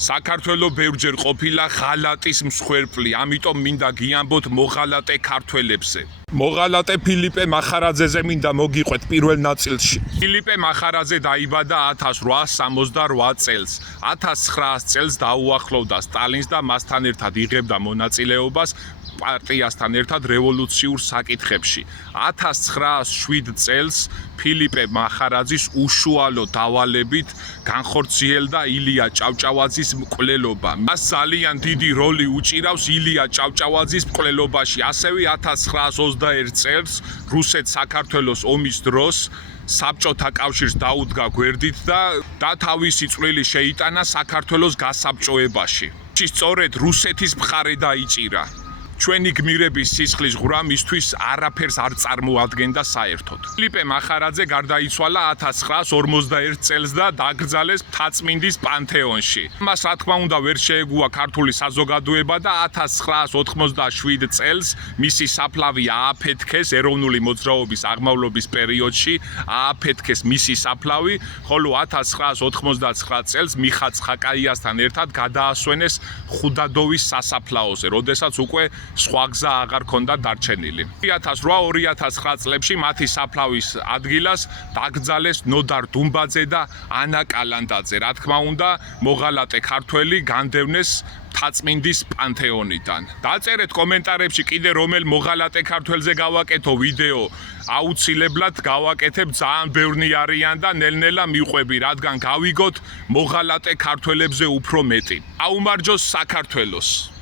საქართველო ბევრჯერ ყოფილა ღალატის მსხვერპლი, ამიტომ მინდა გიამბოთ მოღალატე ქართველებზე. მოღალატე ფილიპე მახარაძეზე მინდა მოგიყვეთ პირველ ნაწილში. ფილიპე მახარაძე დაიბადა 1868 წელს. 1900 წელს დაუახლოვდა სტალინს და მასთან ერთად იღებდა მონაწილეობას პარტიასთან ერთად რევოლუციურ საკითხებში. 1907 წელს ფილიპე მახარაძის უშუალო დავალებით განხორციელდა ილია ჭავჭავაძის მკვლელობა. მას ძალიან დიდი როლი უჭირავს ილია ჭავჭავაძის მკვლელობაში. ასევე 1921 წელს რუსეთ-საქართველოს ომის დროს საბჭოთა კავშირს დაუდგა გვერდით და თავისი წვლილი შეიტანა საქართველოს გასაბჭოებაში. სწორედ რუსეთის მხარე დაიჭირა. ჩვენი გმირების სისხლის ღვრა მისთვის არაფერს არ წარმოადგენდა საერთოდ. ფილიპე მახარაძე გარდაიცვალა 1951 წელს და დაკრძალეს მთაწმინდის პანთეონში. მას რა თქმა უნდა ვერ შეეგუა ქართული საზოგადოება და 1987 წელს მისი საფლავი ააფეთქეს ეროვნული მოძრაობის აღმავლობის პერიოდში, ააფეთქეს მისი საფლავი, ხოლო 1999 წელს მიხა ცხაკაიასთან ერთად გადაასვენეს ხუდადოვის სასაფლაოზე, როდესაც უკვე სხვა გზა აღარ ქონდა დარჩენილი. 2008-2009 წლებში მათი საფლავის ადგილას დაკრძალეს ნოდარ დუმბაძე და ანა კალანდაძე. რა თქმა უნდა, მოღალატე ქართველი განდევნეს მთაწმინდის პანთეონიდან. დაწერეთ კომენტარებში კიდე რომელ მოღალატე ქართველზე გავაკეთო ვიდეო. აუცილებლად გავაკეთებ, ძალიან ბევრნი არიან და ნელ-ნელა მიყვები, რადგან გავიგოთ მოღალატე ქართველებზე უფრო მეტი. აუმარჯოს საქართველოს!